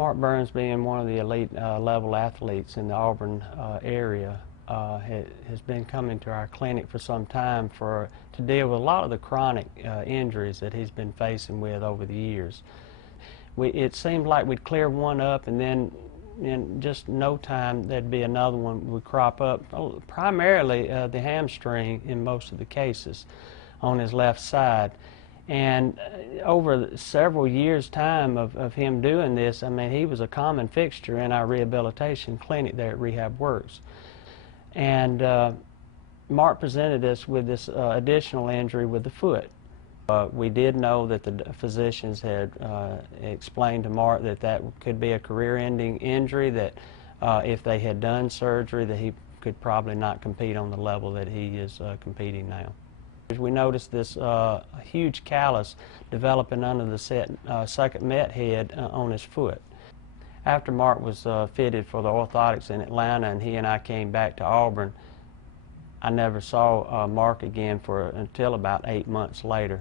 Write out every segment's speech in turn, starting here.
Marc Burns, being one of the elite level athletes in the Auburn area, has been coming to our clinic for some time to deal with a lot of the chronic injuries that he's been facing with over the years. It seemed like we'd clear one up, and then in just no time there'd be another one would crop up, primarily the hamstring in most of the cases on his left side. And over several years' time of him doing this, I mean, he was a common fixture in our rehabilitation clinic there at Rehab Works. And Marc presented us with this additional injury with the foot. We did know that the physicians had explained to Marc that that could be a career-ending injury, that if they had done surgery, that he could probably not compete on the level that he is competing now. We noticed this huge callus developing under the second met head on his foot. After Marc was fitted for the orthotics in Atlanta and he and I came back to Auburn, I never saw Marc again until about 8 months later.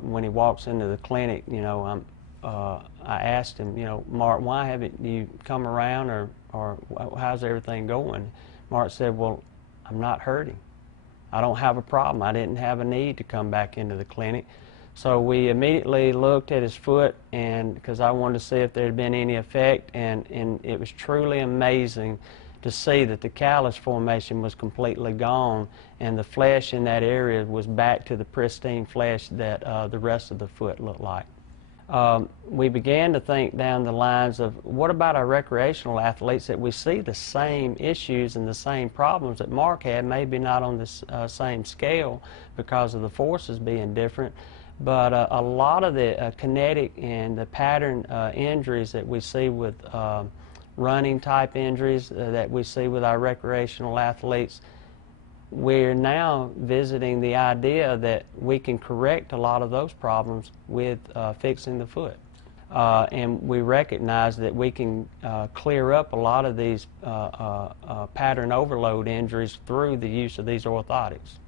When he walks into the clinic, you know, I asked him, you know, Marc, why haven't you come around, or how's everything going? Marc said, well, I'm not hurting. I don't have a problem. I didn't have a need to come back into the clinic. So we immediately looked at his foot, and because I wanted to see if there had been any effect, and it was truly amazing to see that the callus formation was completely gone and the flesh in that area was back to the pristine flesh that the rest of the foot looked like. We began to think down the lines of, what about our recreational athletes, that we see the same issues and the same problems that Marc had, maybe not on this same scale because of the forces being different, but a lot of the kinetic and the pattern injuries that we see with running type injuries that we see with our recreational athletes, we're now visiting the idea that we can correct a lot of those problems with fixing the foot. And we recognize that we can clear up a lot of these pattern overload injuries through the use of these orthotics.